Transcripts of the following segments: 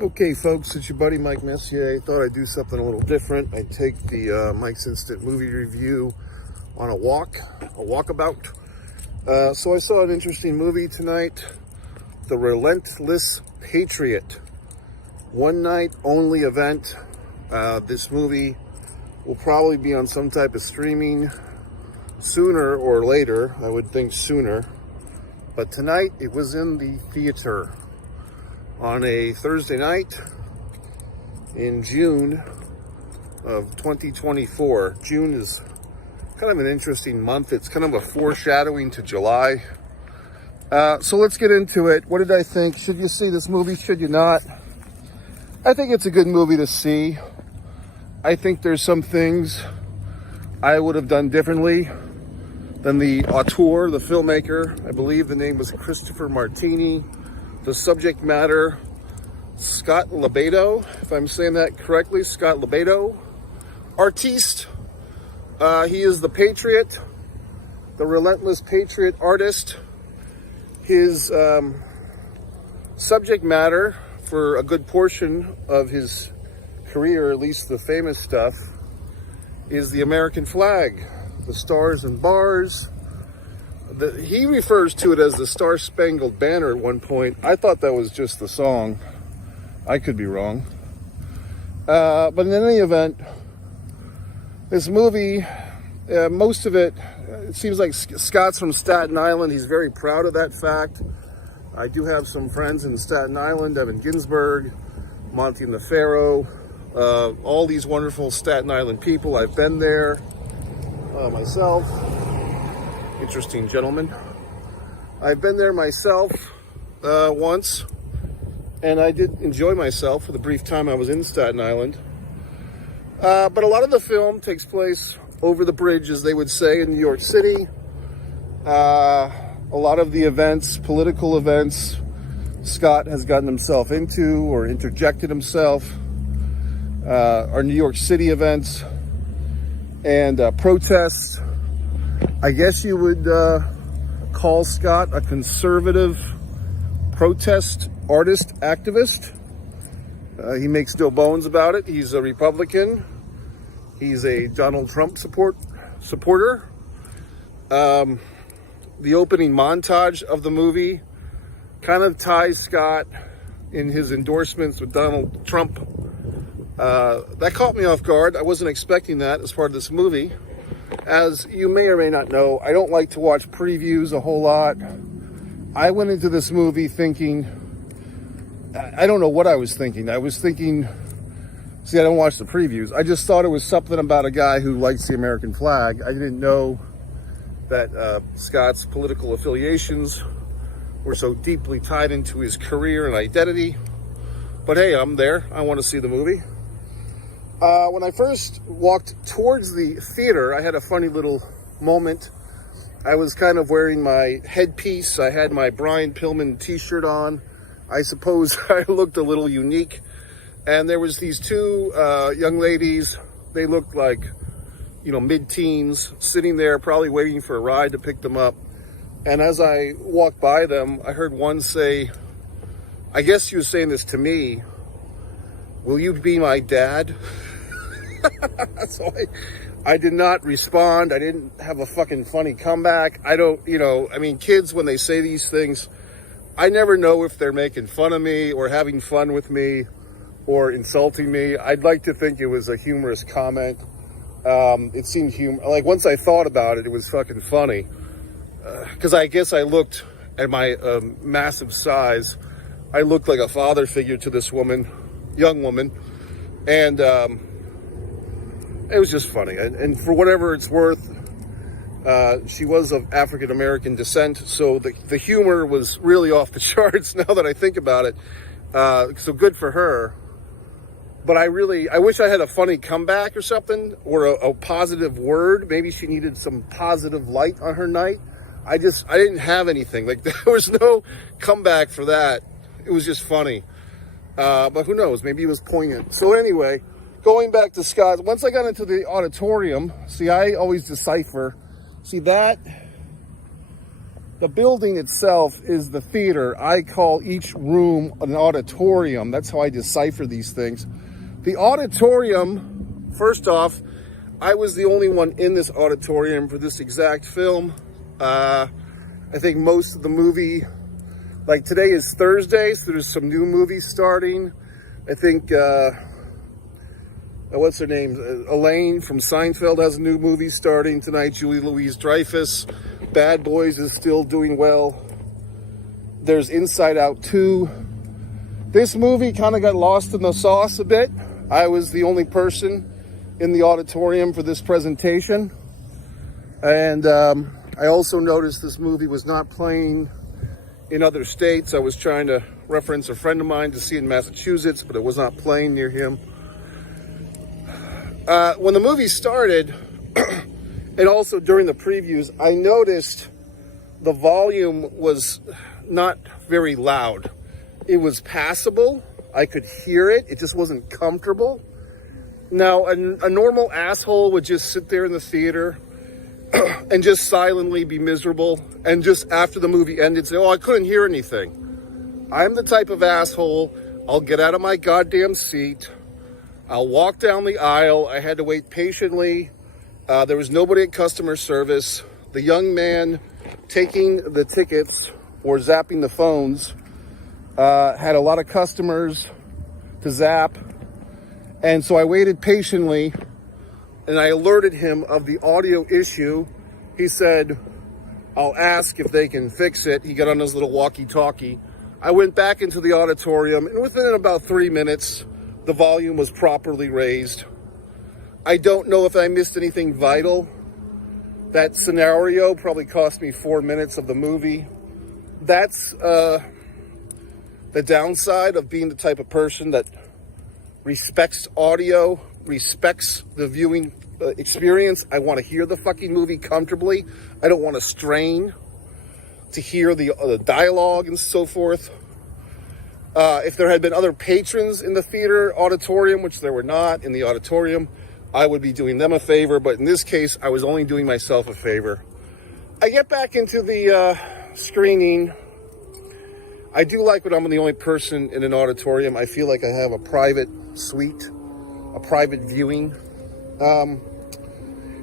Okay, folks, it's your buddy Mike Messier. Thought I'd do something a little different. I'd take the Mike's Instant Movie Review on a walkabout. So I saw an interesting movie tonight, The Relentless Patriot. One night only event. This movie will probably be on some type of streaming sooner or later. I would think sooner. But tonight it was in the theater on a Thursday night in June of 2024. June is kind of an interesting month. It's kind of a foreshadowing to July. So let's get into it. What did I think? Should you see this movie? Should you not? I think it's a good movie to see. I think there's some things I would have done differently than the auteur, the filmmaker. I believe the name was Christopher Martini. The subject matter, Scott Lebedo, if I'm saying that correctly, Scott Lebedo. Artiste, he is the Patriot, the Relentless Patriot artist. His subject matter for a good portion of his career, at least the famous stuff, is the American flag, the stars and bars. He refers to it as the Star Spangled Banner at one point. I thought that was just the song. I could be wrong. But in any event, this movie, most of it seems like Scott's from Staten Island. He's very proud of that fact. I do have some friends in Staten Island, Evan Ginsberg, Monty and the Pharaoh, all these wonderful Staten Island people. I've been there myself. Interesting gentleman. I've been there myself once, and I did enjoy myself for the brief time I was in Staten Island. But a lot of the film takes place over the bridge, as they would say, in New York City. A lot of the events, political events, Scott has gotten himself into or interjected himself, are New York City events and protests. I guess you would call Scott a conservative protest artist, activist. He makes no bones about it. He's a Republican. He's a Donald Trump supporter. The opening montage of the movie kind of ties Scott in his endorsements with Donald Trump. That caught me off guard. I wasn't expecting that as part of this movie. As you may or may not know, I don't like to watch previews a whole lot. I went into this movie thinking, I don't know what I was thinking. I was thinking, see, I don't watch the previews. I just thought it was something about a guy who likes the American flag. I didn't know that Scott's political affiliations were so deeply tied into his career and identity. But hey, I'm there. I want to see the movie. When I first walked towards the theater, I had a funny little moment. I was kind of wearing my headpiece. I had my Brian Pillman t-shirt on. I suppose I looked a little unique. And there was these two young ladies. They looked like, mid-teens, sitting there probably waiting for a ride to pick them up. And as I walked by them, I heard one say, I guess she was saying this to me, "Will you be my dad?" So I did not respond. I didn't have a fucking funny comeback. I don't, kids, when they say these things, I never know if they're making fun of me or having fun with me or insulting me. I'd like to think it was a humorous comment. It seemed like once I thought about it, it was fucking funny. Because I guess I looked at my massive size. I looked like a father figure to this young woman. And it was just funny. And for whatever it's worth, she was of African-American descent. So the humor was really off the charts now that I think about it. So good for her. But I wish I had a funny comeback or something, or a positive word. Maybe she needed some positive light on her night. I didn't have anything. Like, there was no comeback for that. It was just funny. But who knows? Maybe it was poignant. So anyway, going back to Scott, once I got into the auditorium, see, I always decipher. See, that The building itself is the theater. I call each room an auditorium. That's how I decipher these things. The auditorium, first off, I was the only one in this auditorium for this exact film. I think most of the movie, like today is Thursday, so there's some new movies starting. I think, what's her name? Elaine from Seinfeld has a new movie starting tonight. Julie Louis-Dreyfus. Bad Boys is still doing well. There's Inside Out 2. This movie kind of got lost in the sauce a bit. I was the only person in the auditorium for this presentation. And I also noticed this movie was not playing in other states. I was trying to reference a friend of mine to see in Massachusetts, but it was not playing near him. When the movie started, and also during the previews, I noticed the volume was not very loud. It was passable. I could hear it. It just wasn't comfortable. Now, a normal asshole would just sit there in the theater and just silently be miserable, and just after the movie ended say, oh, I couldn't hear anything. I'm the type of asshole, I'll get out of my goddamn seat, I'll walk down the aisle. I had to wait patiently. There was nobody at customer service. The young man taking the tickets or zapping the phones had a lot of customers to zap. And so I waited patiently and I alerted him of the audio issue. He said, I'll ask if they can fix it. He got on his little walkie-talkie. I went back into the auditorium, and within about 3 minutes, the volume was properly raised. I don't know if I missed anything vital. That scenario probably cost me 4 minutes of the movie. That's the downside of being the type of person that respects audio, respects the viewing experience. I want to hear the fucking movie comfortably. I don't want to strain to hear the dialogue and so forth. If there had been other patrons in the theater auditorium, which there were not in the auditorium, I would be doing them a favor. But in this case, I was only doing myself a favor. I get back into the screening. I do like when I'm the only person in an auditorium. I feel like I have a private suite, a private viewing.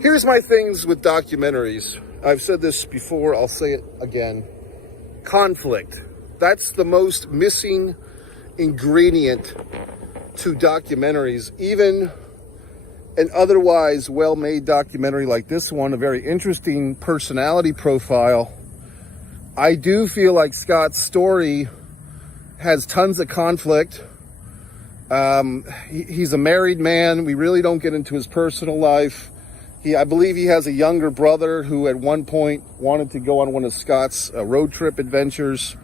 Here's my things with documentaries. I've said this before, I'll say it again. Conflict. That's the most missing ingredient to documentaries. Even an otherwise well-made documentary like this one, a very interesting personality profile, I do feel like Scott's story has tons of conflict. He's a married man. We really don't get into his personal life. I believe he has a younger brother who at one point wanted to go on one of Scott's road trip adventures,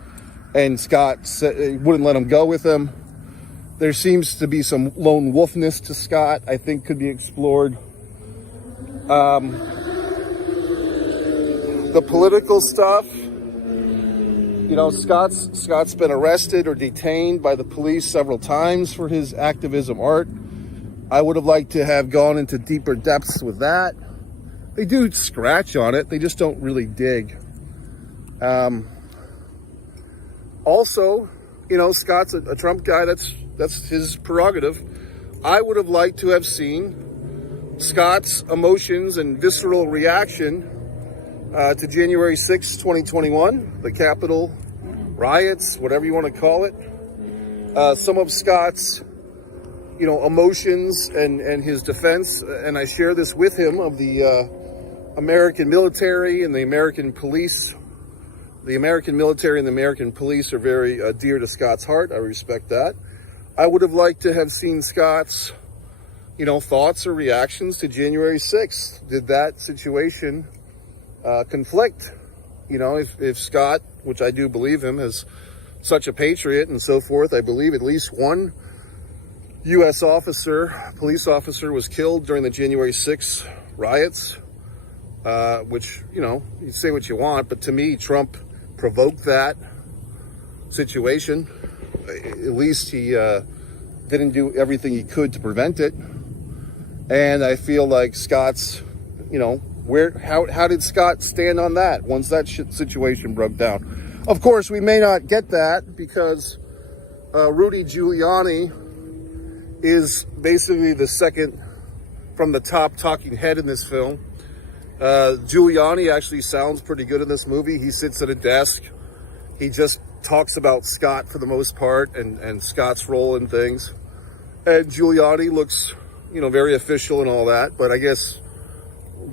and Scott wouldn't let him go with him. There seems to be some lone wolfness to Scott, I think could be explored. The political stuff, you know, Scott's been arrested or detained by the police several times for his activism art. I would have liked to have gone into deeper depths with that. They do scratch on it. They just don't really dig. Also, you know, Scott's a Trump guy. That's his prerogative. I would have liked to have seen Scott's emotions and visceral reaction to January 6, 2021, the Capitol riots, whatever you want to call it. Some of Scott's, you know, emotions and his defense, and I share this with him, of the American military and the American police. The American military and the American police are very dear to Scott's heart. I respect that. I would have liked to have seen Scott's, you know, thoughts or reactions to January 6th. Did that situation conflict? You know, if Scott, which I do believe him as such a patriot and so forth, I believe at least one U.S. police officer was killed during the January 6th riots, which, you know, you say what you want, but to me, Trump provoked that situation. At least he didn't do everything he could to prevent it. And I feel like Scott's, you know, How did Scott stand on that once that situation broke down? Of course, we may not get that because Rudy Giuliani is basically the second from the top talking head in this film. Giuliani actually sounds pretty good in this movie. He sits at a desk. He just talks about Scott for the most part and Scott's role in things. And Giuliani looks, very official and all that. But I guess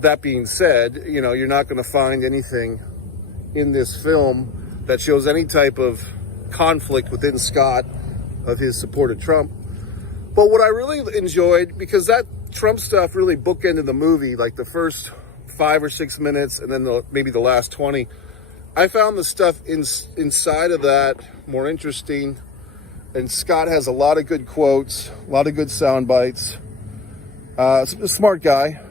that being said, you're not going to find anything in this film that shows any type of conflict within Scott of his support of Trump. But what I really enjoyed, because that Trump stuff really bookended the movie, like the first 5 or 6 minutes and then maybe the last 20, I found the stuff inside of that more interesting. And Scott has a lot of good quotes, a lot of good sound bites. A smart guy.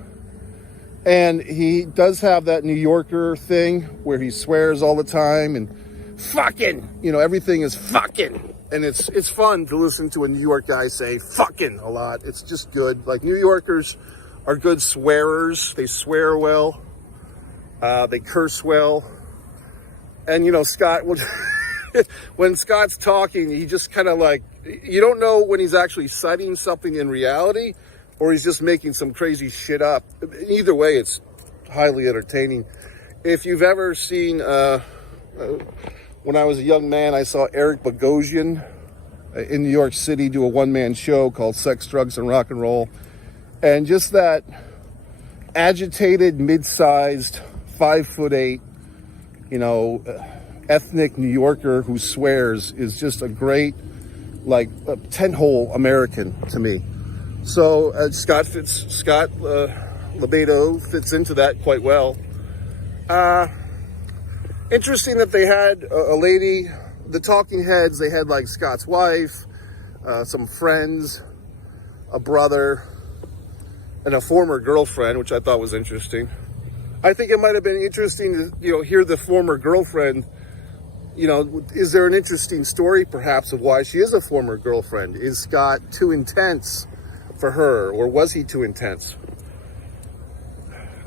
And he does have that New Yorker thing where he swears all the time and fucking, everything is fucking. And it's fun to listen to a New York guy say fucking a lot. It's just good. Like, New Yorkers are good swearers. They swear well. They curse well. And, Scott will, when Scott's talking, he just kind of like, you don't know when he's actually citing something in reality or he's just making some crazy shit up. Either way, it's highly entertaining. If you've ever seen, when I was a young man, I saw Eric Bogosian in New York City do a one-man show called Sex, Drugs, and Rock and Roll. And just that agitated, mid-sized, 5'8", ethnic New Yorker who swears is just a great, like, a 10-hole American to me. So Scott LeBedo fits into that quite well. Interesting that they had a lady, the talking heads, they had like Scott's wife, some friends, a brother, and a former girlfriend, which I thought was interesting. I think it might have been interesting to, hear the former girlfriend. Is there an interesting story perhaps of why she is a former girlfriend? Is Scott too intense for her, or was he too intense?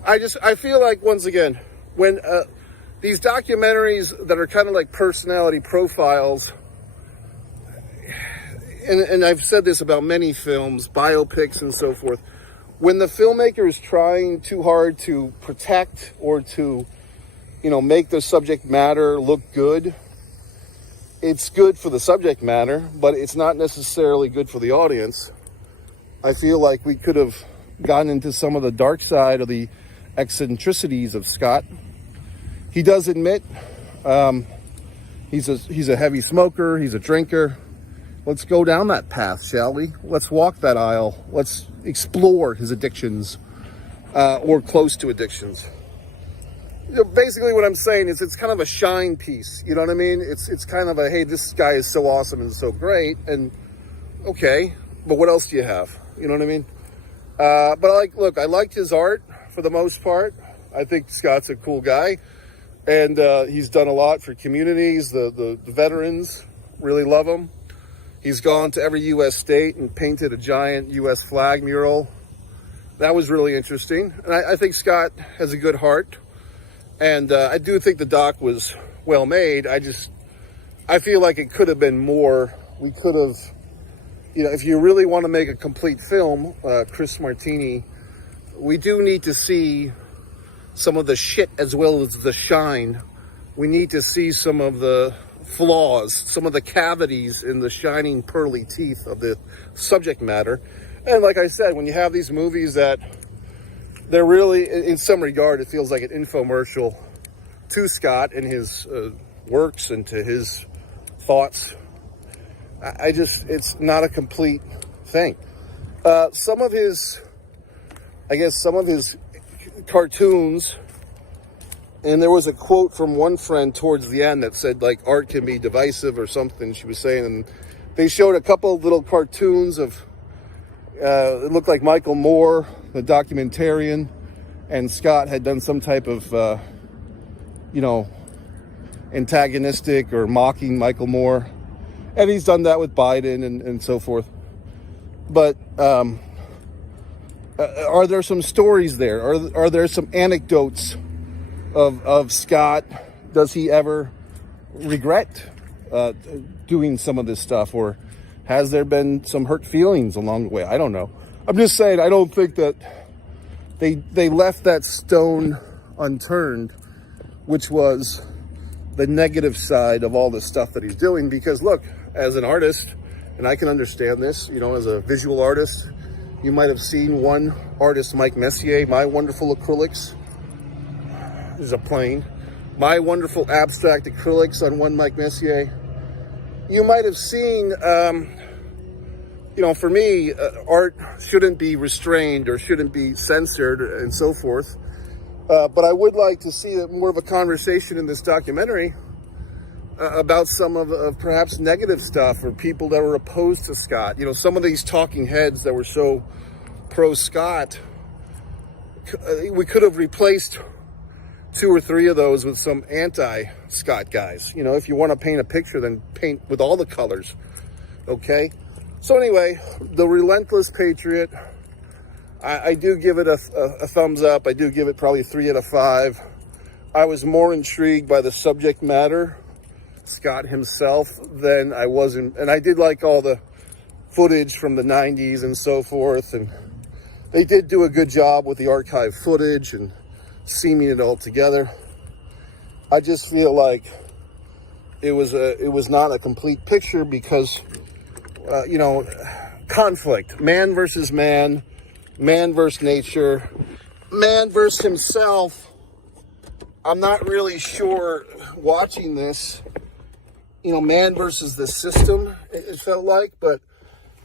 I feel like, once again, when these documentaries that are kind of like personality profiles, and I've said this about many films, biopics and so forth, when the filmmaker is trying too hard to protect or to, make the subject matter look good, it's good for the subject matter, but it's not necessarily good for the audience. I feel like we could have gotten into some of the dark side of the eccentricities of Scott. He does admit he's a heavy smoker, he's a drinker. Let's go down that path, shall we? Let's walk that aisle. Let's explore his addictions, or close to addictions. Basically what I'm saying is it's kind of a shine piece. You know what I mean? It's kind of a, hey, this guy is so awesome and so great. And okay, but what else do you have? You know what I mean? But I liked his art for the most part. I think Scott's a cool guy. And he's done a lot for communities. The veterans really love him. He's gone to every U.S. state and painted a giant U.S. flag mural. That was really interesting. And I think Scott has a good heart. And I do think the doc was well made. I feel like it could have been more. We could have, if you really want to make a complete film, Chris Martini, we do need to see some of the shit as well as the shine. We need to see some of the flaws, some of the cavities in the shining pearly teeth of the subject matter. And like I said, when you have these movies that they're really, in some regard, it feels like an infomercial to Scott and his works and to his thoughts. It's not a complete thing. Some of his cartoons, and there was a quote from one friend towards the end that said, like, art can be divisive or something, she was saying, and they showed a couple of little cartoons of, it looked like Michael Moore, the documentarian, and Scott had done some type of, antagonistic or mocking Michael Moore. And he's done that with Biden and so forth. But Are there some stories there? Are there some anecdotes of Scott? Does he ever regret doing some of this stuff, or has there been some hurt feelings along the way? I don't know. I'm just saying, I don't think that they left that stone unturned, which was the negative side of all the stuff that he's doing. Because look, as an artist, and I can understand this, you know, as a visual artist, you might have seen one artist, Mike Messier, My Wonderful Acrylics. There's a plane. My Wonderful Abstract Acrylics on one Mike Messier. You might have seen, you know, for me, art shouldn't be restrained or shouldn't be censored and so forth. But I would like to see more of a conversation in this documentary about some of perhaps negative stuff, or people that were opposed to Scott. You know, some of these talking heads that were so pro-Scott, we could have replaced 2 or 3 of those with some anti-Scott guys. You know, if you want to paint a picture, then paint with all the colors, okay? So anyway, The Relentless Patriot, I do give it a thumbs up. I do give it probably 3 out of 5. I was more intrigued by the subject matter, Scott himself, than I wasn't. And I did like all the footage from the 90s and so forth. And they did do a good job with the archive footage and seaming it all together. I just feel like it was not a complete picture because, you know, conflict, man versus man, man versus nature, man versus himself. I'm not really sure watching this, you know, man versus the system, it felt like. But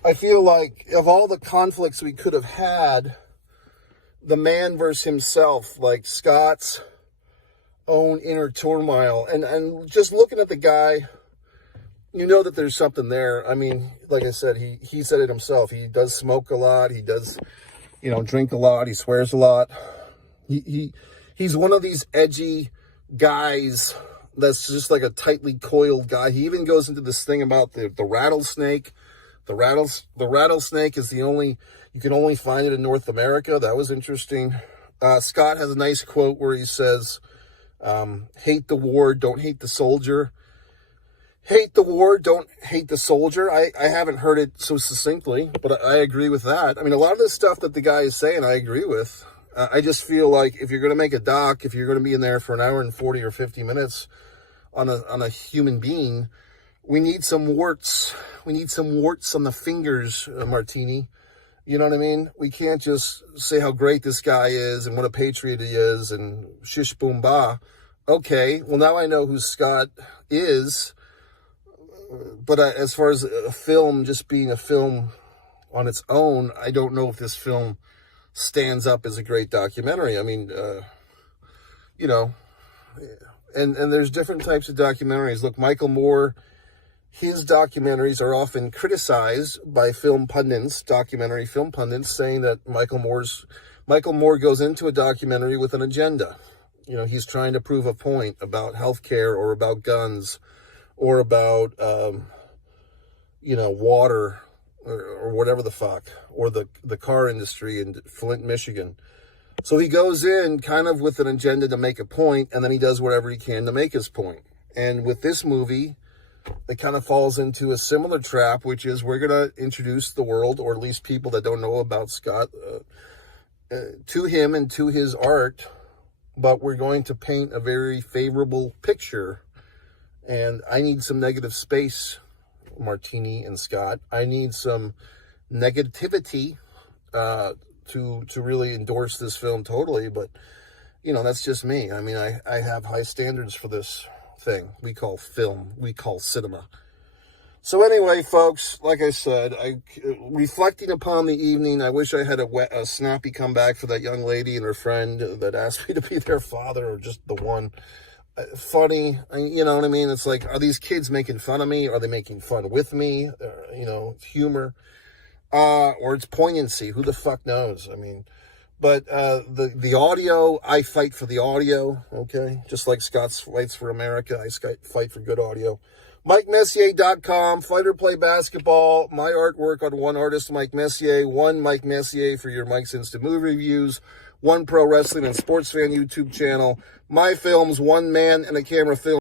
I feel like of all the conflicts we could have had, the man versus himself, like Scott's own inner turmoil, and just looking at the guy, you know that there's something there. I mean, like I said, he said it himself. He does smoke a lot. He does, you know, drink a lot. He swears a lot. He's one of these edgy guys that's just like a tightly coiled guy. He even goes into this thing about the rattlesnake. The rattlesnake is you can only find it in North America. That was interesting. Scott has a nice quote where he says, hate the war, don't hate the soldier. Hate the war, don't hate the soldier. I haven't heard it so succinctly, but I agree with that. I mean, a lot of this stuff that the guy is saying, I agree with. I just feel like if you're going to make a doc, if you're going to be in there for an hour and 40 or 50 minutes on a human being, we need some warts. We need some warts on the fingers, Martini. You know what I mean? We can't just say how great this guy is and what a patriot he is and shish boom ba. Okay, well, now I know who Scott is. But as far as a film just being a film on its own, I don't know if this film stands up as a great documentary. I mean, you know, and there's different types of documentaries. Look, Michael Moore, his documentaries are often criticized by film pundits, documentary film pundits, saying that Michael Moore goes into a documentary with an agenda. You know, he's trying to prove a point about healthcare or about guns or about, you know, water or whatever the fuck, or the car industry in Flint, Michigan. So he goes in kind of with an agenda to make a point, and then he does whatever he can to make his point. And with this movie, it kind of falls into a similar trap, which is we're going to introduce the world, or at least people that don't know about Scott, to him and to his art, but we're going to paint a very favorable picture. And I need some negative space, Martini and Scott. I need some negativity to really endorse this film totally. But, you know, that's just me. I mean, I have high standards for this thing we call film, we call cinema. So anyway, folks, like I said, reflecting upon the evening, I wish I had a snappy comeback for that young lady and her friend that asked me to be their father, or just the one. Funny, you know what I mean? It's like, are these kids making fun of me? Are they making fun with me? You know, humor, or it's poignancy. Who the fuck knows? I mean, but the audio, I fight for the audio. Okay, just like Scott fights for America, I fight for good audio. MikeMessier.com, Fight or Play Basketball, my artwork on one artist, Mike Messier, one Mike Messier for your Mike's Instant Movie Reviews, one Pro Wrestling and Sports Fan YouTube channel, my films, one man and a camera film.